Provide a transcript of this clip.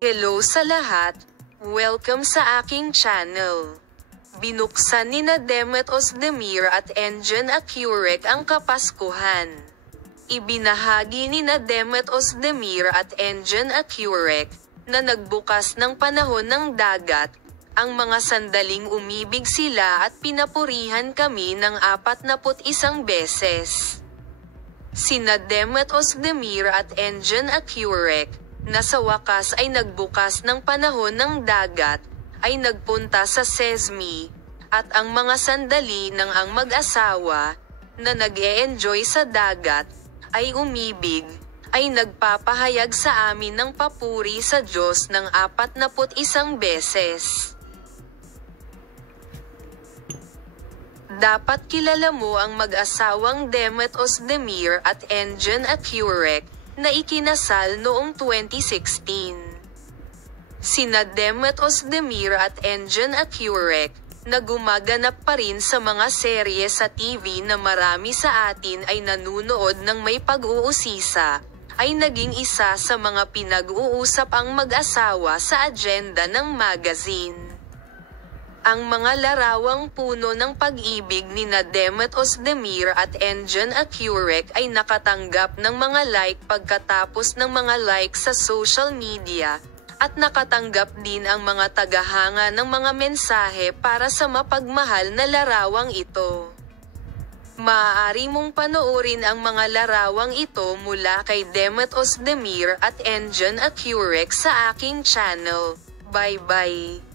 Hello sa lahat, welcome sa aking channel. Binuksan ni Demet Ozdemir at Engin Acurec ang Kapaskuhan. Ibinahagi ni Demet Ozdemir at Engin Acurec, na nagbukas ng panahon ng dagat, ang mga sandaling umibig sila at pinapurihan kami ng 41 beses. Sina Demet Ozdemir at Engin Acurec, na sa wakas ay nagbukas ng panahon ng dagat, ay nagpunta sa Sesame, at ang mga sandali ng ang mag-asawa, na nag-e-enjoy sa dagat, ay umibig, ay nagpapahayag sa amin ng papuri sa Diyos ng 41 beses. Dapat kilala mo ang mag-asawang Demet Ozdemir at Engin Acurec, na ikinasal noong 2016. Sina Demet Ozdemir at Engin Acurec, na gumaganap pa rin sa mga serye sa TV na marami sa atin ay nanunood ng may pag-uusisa, ay naging isa sa mga pinag-uusap ang mag-asawa sa agenda ng magazine. Ang mga larawang puno ng pag-ibig ni Demet Ozdemir at Engin Acurec ay nakatanggap ng mga like pagkatapos ng mga like sa social media, at nakatanggap din ang mga tagahanga ng mga mensahe para sa mapagmahal na larawang ito. Maaari mong panoorin ang mga larawang ito mula kay Demet Ozdemir at Engin Acurec sa aking channel. Bye-bye!